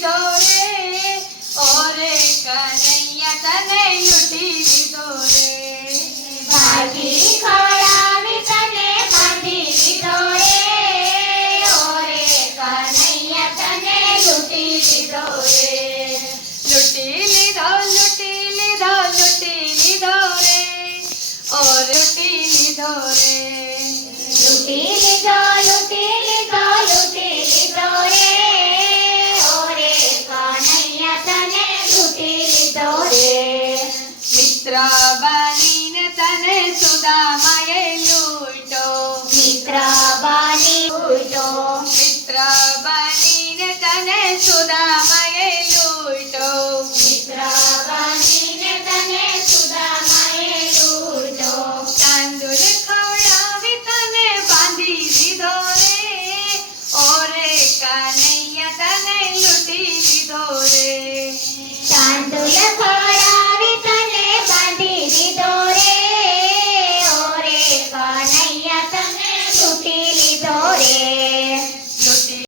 લીધો રે ઓરે કનૈયા તને લૂંટી લીધો રે ભાજી ખવડાવી તને બાંધી લીધો રે ઓરે કનૈયા તને લૂંટી લીધો રે લૂંટી લીધો લૂંટી લીધો લૂંટી લીધો રે ઓર લૂંટી લીધો રે લૂંટી લીધો લૂંટી લીધો લૂંટી લીધો રે ઓરે કનૈયા તને લૂંટી લીધો રે મિત્ર બનીને તને સુદામાએ લૂંટો મિત્ર બની લૂંટો મિત્ર બનીને તને સુદામાએ લૂંટો મિત્ર બનીને તને સુદામાએ લૂંટો તાંદુલ ખવડાવી તને બાંધી દીધો રે ઓરે કનૈયા તને લૂંટી લીધો રે તાંદુલ ખવડાવી તને બાંધી દીધો રે ઓરે કનૈયા તને